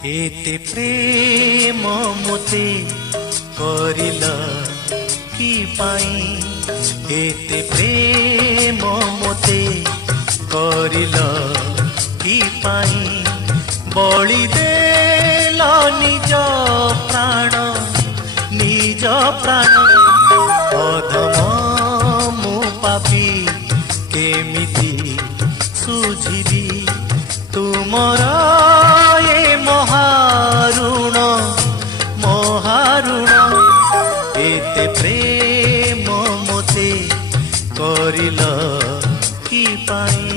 एते प्रेम मोते करिल कि पाई, एते प्रेम मोते करिल कि पाई, बलि देल निज प्राण निज प्राण, अधम मु पापी केमिति सुझिबी तुमर ये महारुण महारुण, एते प्रेम मोते करिल कि पाई।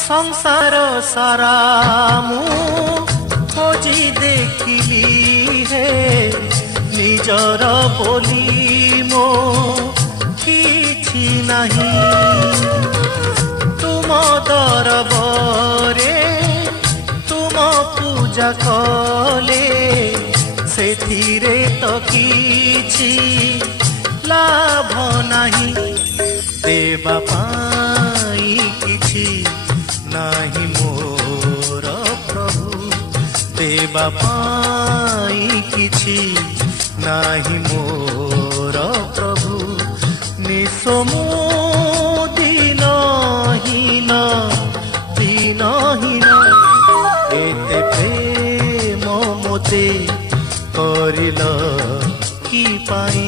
संसार सारा मु खोजी देखिली हे, निजर बोली मो किछि नाही, तुम दरबारे तुम पूजा कले सेथिरे तो किछि लाभ नाही, देवा पाई किछि नाही मोर प्रभु, देवा पाई किछि नाही मोर प्रभु, निसमु दीनहीन दीनहीन, एते प्रेम मोते करिल कि पाई।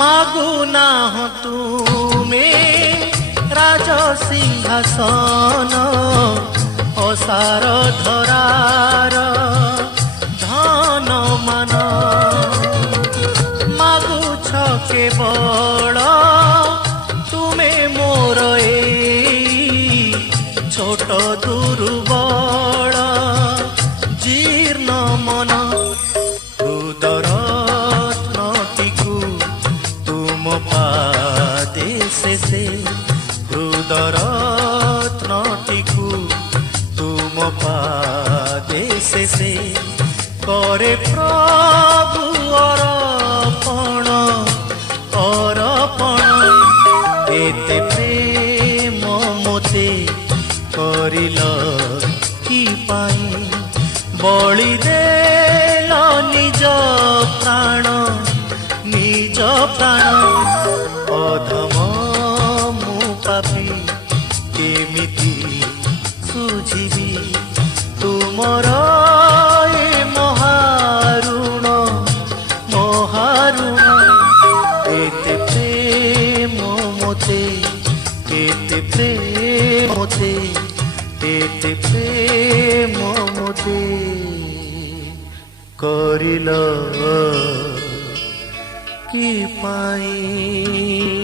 मागुना हो तुमे राज सिंहासन, असार धरार धन मान, मागुछ केवल तुमे मोर ए छोट दुर्बल जीर्ण मन, से हृदरत्नटिकु तुम पादे से करे प्रभु अर्पण अर्पण, एते प्रेम मोते करिल कि पाई, बलि देल निज प्राण निज प्राण, अधम पापी केमिति सुझिबी तुमर ये महारुण महारुण, एते प्रेम मोते एते प्रेम मोते एते प्रेम मोते करिल कि पाई।